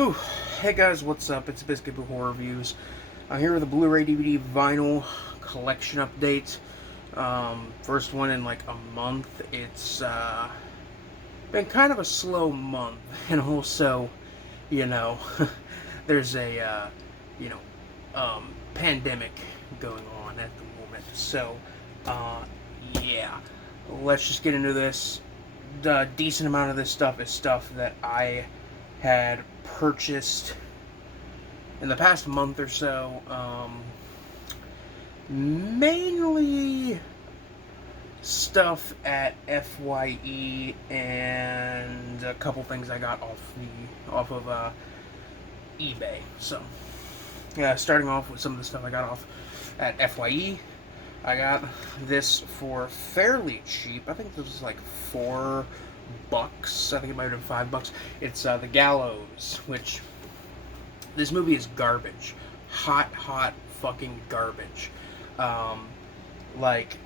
Whew. Hey guys, what's up? It's Biscuit Boo Horror Reviews. I'm here with a Blu-ray DVD vinyl collection update. First one in like a month. It's been kind of a slow month, and also, you know, there's a pandemic going on at the moment. So, uh, yeah, let's just get into this. The decent amount of this stuff is stuff that I had purchased in the past month or so. Mainly stuff at FYE and a couple things I got off of eBay. So, yeah, starting off with some of the stuff I got off at FYE. I got this for fairly cheap. I think this was like $4. I think it might have been $5. It's The Gallows, which this movie is garbage. Hot fucking garbage. Um, like,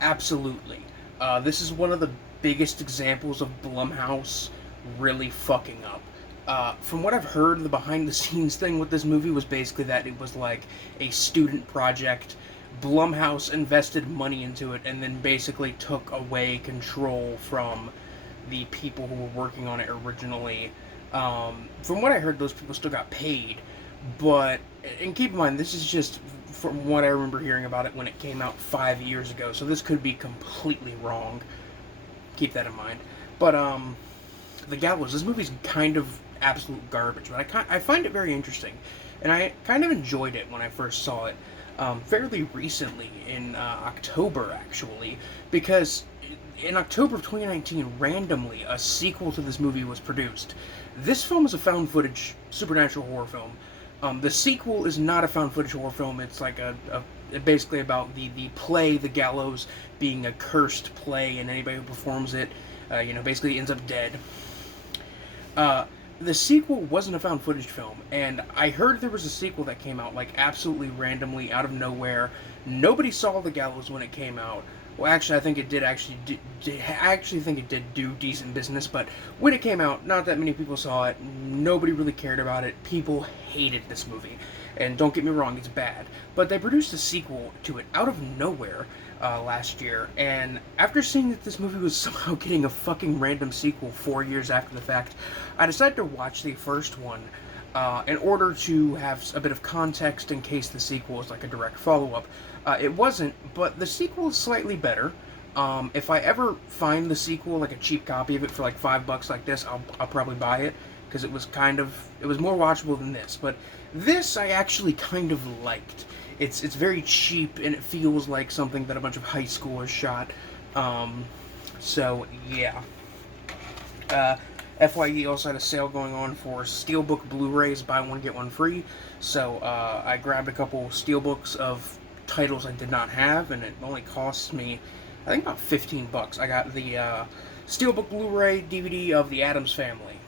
absolutely. This is one of the biggest examples of Blumhouse really fucking up. From what I've heard, the behind the scenes thing with this movie was basically that it was like a student project. Blumhouse invested money into it and then basically took away control from the people who were working on it originally. From what I heard, those people still got paid, but, and keep in mind, this is just from what I remember hearing about it when it came out 5 years ago, so this could be completely wrong. Keep that in mind. But, The Gallows, this movie's kind of absolute garbage, but I find it very interesting, and I kind of enjoyed it when I first saw it. Fairly recently, in October actually, because in October of 2019, randomly, a sequel to this movie was produced. This film is a found footage supernatural horror film. The sequel is not a found footage horror film. It's like basically about the play, The Gallows, being a cursed play, and anybody who performs it, basically ends up dead. The sequel wasn't a found footage film, and I heard there was a sequel that came out like absolutely randomly out of nowhere. Nobody saw The Gallows when it came out. Well, actually, I think it did think it did do decent business, but when it came out, not that many people saw it. Nobody really cared about it. People hated this movie, and don't get me wrong, it's bad. But they produced a sequel to it out of nowhere last year, and after seeing that this movie was somehow getting a fucking random sequel 4 years after the fact, I decided to watch the first one in order to have a bit of context in case the sequel is like a direct follow-up. It wasn't, but the sequel is slightly better. If I ever find the sequel, like a cheap copy of it for like $5 like this, I'll probably buy it, because it was more watchable than this. But this I actually kind of liked. It's very cheap, and it feels like something that a bunch of high schoolers shot. So yeah. FYE also had a sale going on for Steelbook Blu-rays, buy one get one free. So I grabbed a couple Steelbooks of titles I did not have, and it only cost me, I think, about $15. I got the Steelbook Blu-ray DVD of The Addams Family,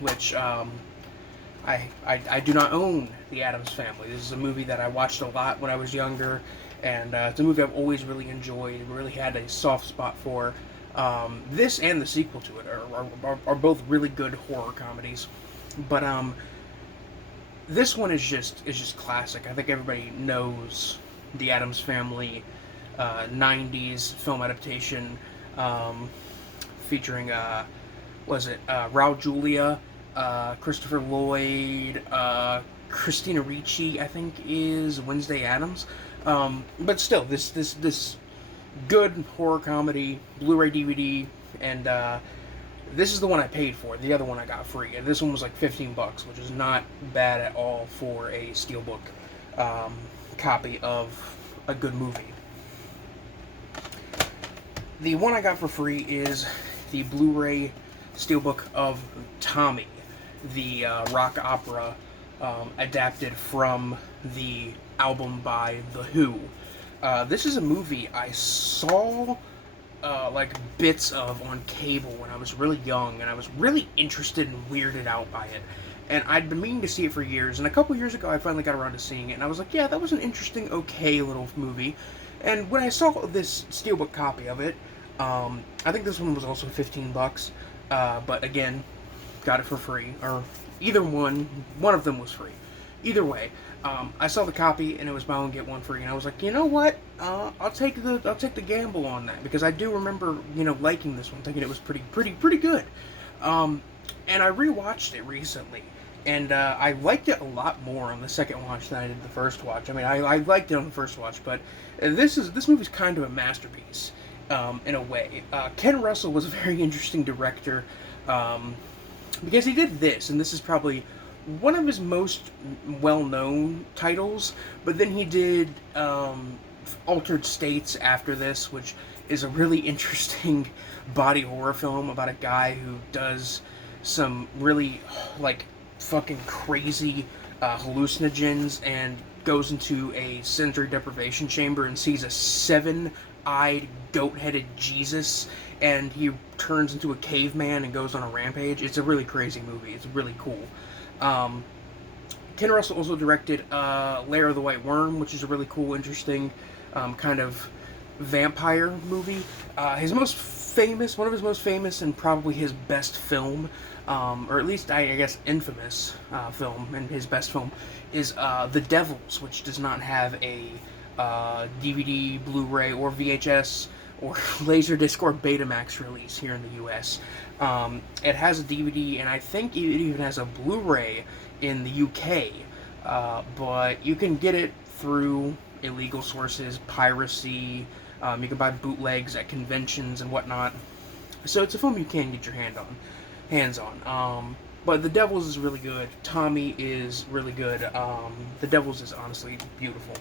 which I do not own The Addams Family. This is a movie that I watched a lot when I was younger, and it's a movie I've always really enjoyed and really had a soft spot for. This and the sequel to it are both really good horror comedies, but this one is just classic. I think everybody knows The Addams Family, 90s film adaptation, featuring Raul Julia, Christopher Lloyd, Christina Ricci, I think, is Wednesday Addams. But still, this good horror comedy, Blu-ray DVD, and this is the one I paid for. The other one I got free, and this one was like $15, which is not bad at all for a Steelbook copy of a good movie. The one I got for free is the Blu-ray Steelbook of Tommy, the rock opera adapted from the album by The Who. This is a movie I saw like bits of on cable when I was really young, and I was really interested and weirded out by it. And I'd been meaning to see it for years, and a couple years ago I finally got around to seeing it, and I was like, yeah, that was an interesting, okay little movie. And when I saw this Steelbook copy of it, I think this one was also $15, but again, got it for free, or either one of them was free. Either way, I saw the copy and it was buy one get one free, and I was like, you know what? I'll take the gamble on that, because I do remember liking this one, thinking it was pretty good. And I rewatched it recently, and I liked it a lot more on the second watch than I did the first watch. I mean, I liked it on the first watch, but this movie's kind of a masterpiece in a way. Ken Russell was a very interesting director, because he did this, and this is probably one of his most well-known titles, but then he did Altered States after this, which is a really interesting body horror film about a guy who does some really, like, fucking crazy hallucinogens and goes into a sensory deprivation chamber and sees a seven-eyed, goat-headed Jesus, and he turns into a caveman and goes on a rampage. It's a really crazy movie. It's really cool. Ken Russell also directed Lair of the White Worm, which is a really cool, interesting kind of vampire movie. One of his most famous and probably his best film, or at least I guess infamous film, and his best film is The Devils, which does not have a DVD, Blu-ray, or VHS, or Laserdisc, or Betamax release here in the U.S. It has a DVD, and I think it even has a Blu-ray in the UK, but you can get it through illegal sources, piracy. You can buy bootlegs at conventions and whatnot. So it's a film you can get your hands on. But The Devils is really good. Tommy is really good. The Devils is honestly beautiful.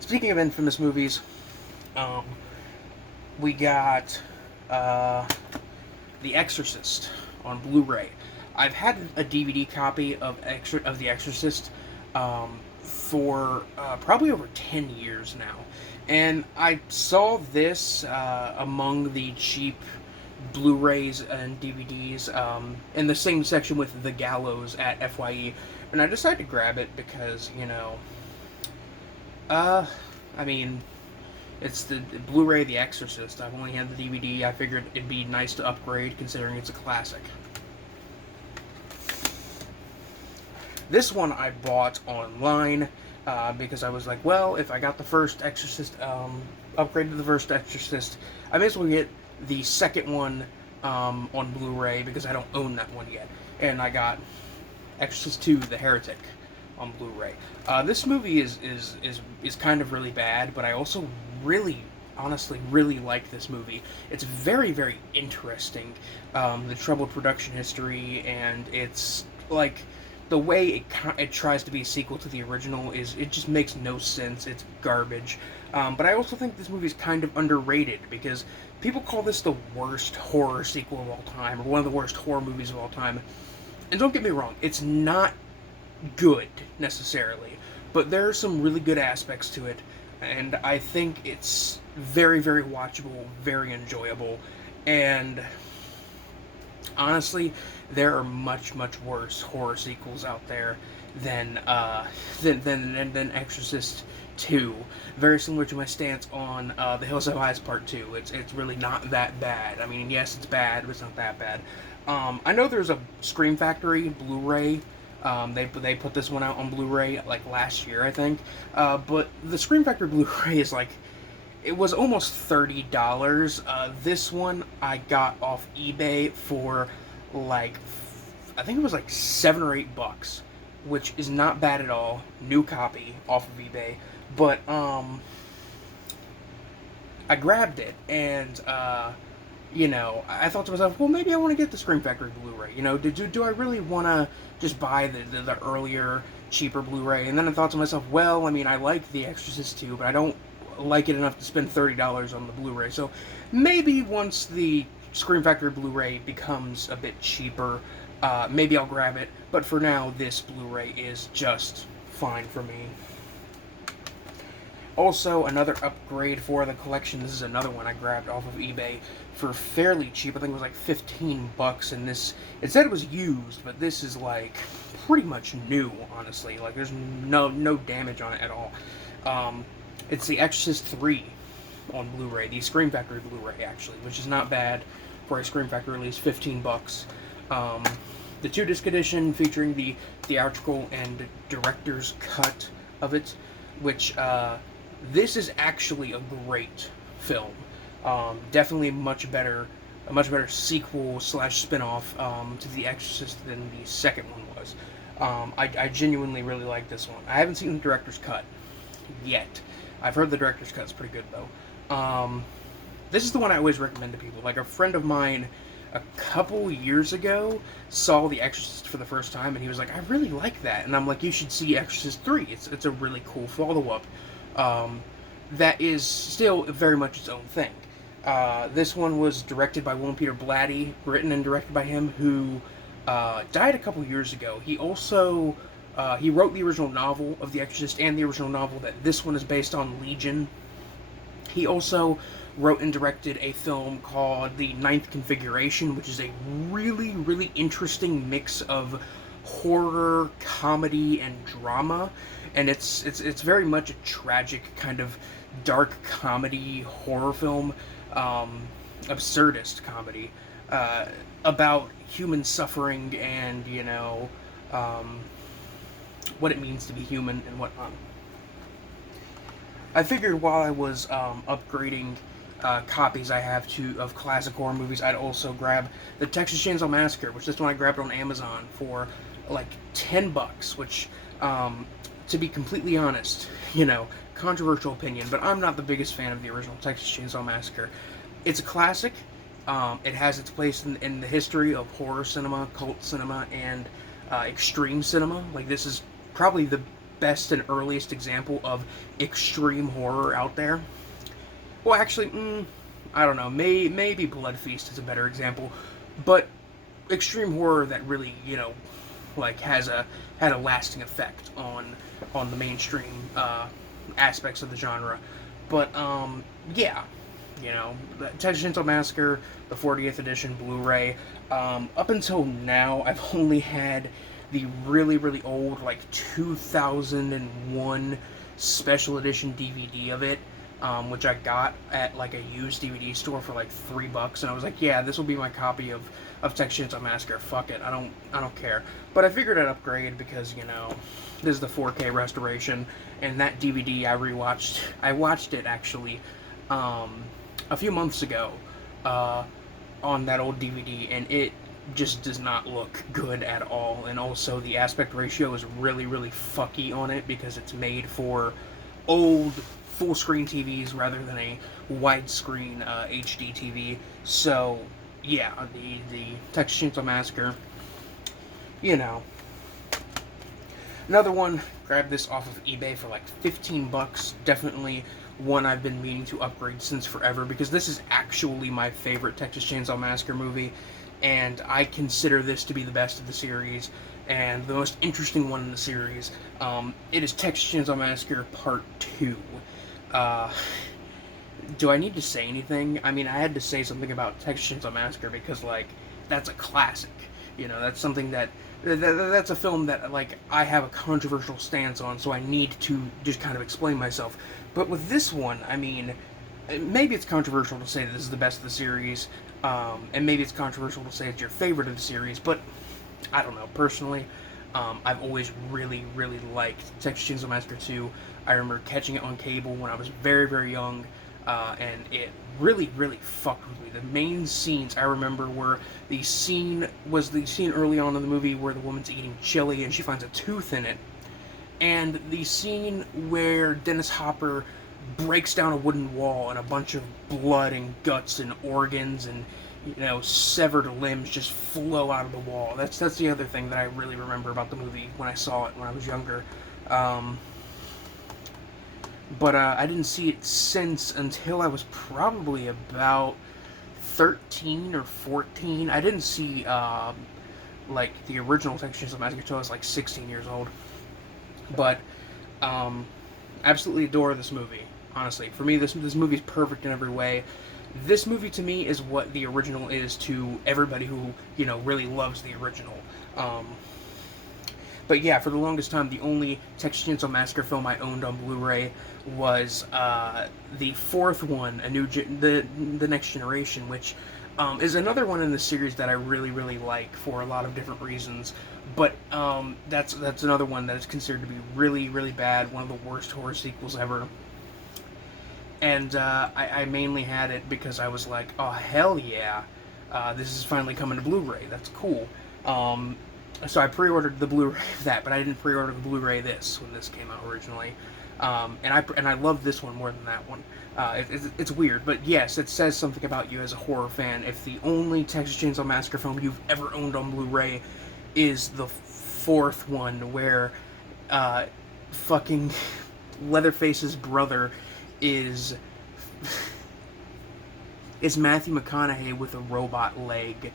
Speaking of infamous movies, we got The Exorcist on Blu-ray. I've had a DVD copy of The Exorcist for probably over 10 years now. And I saw this among the cheap Blu-rays and DVDs in the same section with The Gallows at FYE. And I decided to grab it because, I mean, it's the Blu-ray The Exorcist. I've only had the DVD. I figured it'd be nice to upgrade considering it's a classic. This one I bought online because I was like, well, if I got the first Exorcist, upgraded to the first Exorcist, I may as well get the second one on Blu-ray because I don't own that one yet. And I got Exorcist 2: The Heretic on Blu-ray. This movie is kind of really bad, but I also honestly really like this movie. It's very, very interesting. The troubled production history, and it's like the way it tries to be a sequel to the original it just makes no sense. It's garbage. But I also think this movie is kind of underrated because people call this the worst horror sequel of all time, or one of the worst horror movies of all time. And don't get me wrong, it's not good necessarily, but there are some really good aspects to it, and I think it's very, very watchable, very enjoyable, and honestly, there are much, much worse horror sequels out there than Exorcist 2. Very similar to my stance on The Hills Have Eyes Part 2. It's really not that bad. I mean, yes, it's bad, but it's not that bad. I know there's a Scream Factory Blu-ray. They put this one out on Blu-ray like last year, I think. But the Scream Factory Blu-ray is like, it was almost $30. This one I got off eBay for like, I think it was like $7 or $8, which is not bad at all. New copy off of eBay, but I grabbed it, and I thought to myself, well, maybe I want to get the Scream Factory Blu-ray. Do I really want to just buy the earlier, cheaper Blu-ray? And then I thought to myself, well, I mean, I like The Exorcist 2, but I don't like it enough to spend $30 on the Blu-ray. So maybe once the Scream Factory Blu-ray becomes a bit cheaper, maybe I'll grab it. But for now, this Blu-ray is just fine for me. Also, another upgrade for the collection. This is another one I grabbed off of eBay for fairly cheap. I think it was like $15, and this, it said it was used, but this is like pretty much new, honestly. Like, there's no damage on it at all. It's The Exorcist 3 on Blu-ray, the Scream Factory Blu-ray, actually, which is not bad for a Scream Factory release, $15. Um, the 2-disc edition featuring the theatrical and director's cut of it, which this is actually a great film. Definitely a much better sequel slash spinoff to The Exorcist than the second one was. I genuinely really like this one. I haven't seen the director's cut yet. I've heard the director's cut's pretty good though. This is the one I always recommend to people. Like, a friend of mine a couple years ago saw The Exorcist for the first time, and he was like, I really like that. And I'm like, you should see Exorcist 3. It's a really cool follow-up that is still very much its own thing. This one was directed by William Peter Blatty, written and directed by him, who died a couple years ago. He also he wrote the original novel of The Exorcist and the original novel that this one is based on, Legion. He also wrote and directed a film called The Ninth Configuration, which is a really, really interesting mix of horror, comedy, and drama. And it's very much a tragic kind of dark comedy horror film, absurdist comedy, about human suffering and, what it means to be human and whatnot. I figured while I was upgrading copies I have of classic horror movies, I'd also grab the Texas Chainsaw Massacre, which this one I grabbed on Amazon for like $10, which, to be completely honest, controversial opinion, but I'm not the biggest fan of the original Texas Chainsaw Massacre. It's a classic. It has its place in the history of horror cinema, cult cinema, and extreme cinema. Like, this is probably the best and earliest example of extreme horror out there. Well, actually, I don't know. Maybe Blood Feast is a better example, but extreme horror that really, had a lasting effect on the mainstream aspects of the genre. But yeah, Texas Chainsaw Massacre, the 40th edition Blu-ray. Up until now, I've only had the really, really old, 2001 special edition DVD of it, which I got at, a used DVD store for, $3, and I was like, yeah, this will be my copy of Texas Chainsaw Massacre. Fuck it, I don't care. But I figured I'd upgrade because, this is the 4K restoration, and that DVD I watched it, actually, a few months ago, on that old DVD, and it just does not look good at all. And also the aspect ratio is really, really fucky on it because it's made for old full screen TVs rather than a widescreen HD TV. So yeah, the Texas Chainsaw Massacre, Another one, grabbed this off of eBay for $15. Definitely one I've been meaning to upgrade since forever, because this is actually my favorite Texas Chainsaw Massacre movie, and I consider this to be the best of the series and the most interesting one in the series. It is Texas Chainsaw Massacre Part 2. Do I need to say anything? I mean, I had to say something about Texas Chainsaw Massacre because, that's a classic. That's something that's a film that, I have a controversial stance on, so I need to just kind of explain myself. But with this one, I mean, maybe it's controversial to say that this is the best of the series, and maybe it's controversial to say it's your favorite of the series, but I don't know. Personally, I've always really, really liked Texas Chainsaw Massacre 2. I remember catching it on cable when I was very, very young, and it really, really fucked with me. The main scenes I remember were the scene early on in the movie where the woman's eating chili and she finds a tooth in it, and the scene where Dennis Hopper breaks down a wooden wall and a bunch of blood and guts and organs and severed limbs just flow out of the wall. That's the other thing that I really remember about the movie when I saw it when I was younger. But I didn't see it since until I was probably about 13 or 14. I didn't see the original Texas Chainsaw Massacre until I was 16 years old. But absolutely adore this movie. Honestly, for me, this movie is perfect in every way. This movie to me is what the original is to everybody who really loves the original. But yeah, for the longest time, the only Texas Chainsaw Massacre film I owned on Blu-ray was the fourth one, the Next Generation, which is another one in the series that I really, really like for a lot of different reasons. But that's another one that is considered to be really, really bad, one of the worst horror sequels ever. And I mainly had it because I was like, oh, hell yeah, this is finally coming to Blu-ray. That's cool. So I pre-ordered the Blu-ray of that, but I didn't pre-order the Blu-ray this when this came out originally. And I love this one more than that one. It's weird, but yes, it says something about you as a horror fan if the only Texas Chainsaw Massacre film you've ever owned on Blu-ray is the fourth one where fucking Leatherface's brother is Matthew McConaughey with a robot leg,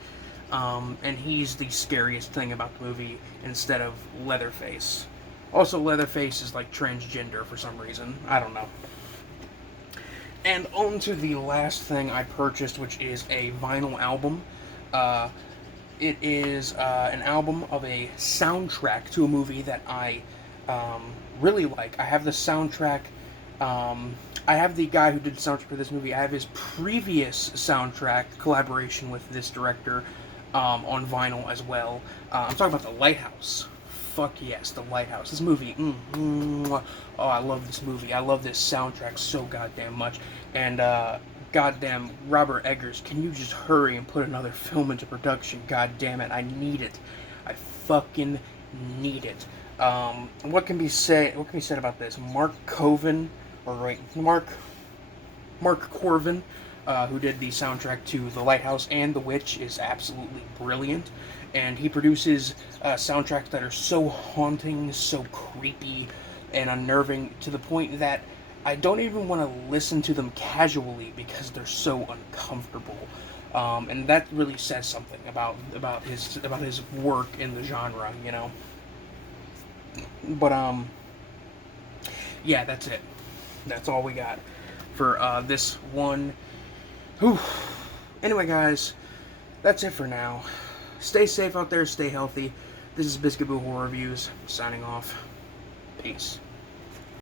and he's the scariest thing about the movie instead of Leatherface. Also, Leatherface is like transgender for some reason. I don't know. And on to the last thing I purchased, which is a vinyl album. It is an album of a soundtrack to a movie that I really like. I have the soundtrack. I have the guy who did the soundtrack for this movie. I have his previous soundtrack collaboration with this director on vinyl as well. I'm talking about The Lighthouse. Fuck yes, The Lighthouse. This movie, oh, I love this movie. I love this soundtrack so goddamn much. And goddamn, Robert Eggers, can you just hurry and put another film into production? God damn it, I need it. I fucking need it. What can be said about this? Mark Corvin, who did the soundtrack to The Lighthouse and The Witch, is absolutely brilliant. And he produces soundtracks that are so haunting, so creepy, and unnerving to the point that I don't even want to listen to them casually because they're so uncomfortable. And that really says something about his work in the genre, you know. But yeah, that's it. That's all we got for this one. Whew. Anyway, guys, that's it for now. Stay safe out there, stay healthy. This is Biscuit Boo Horror Reviews, signing off. Peace.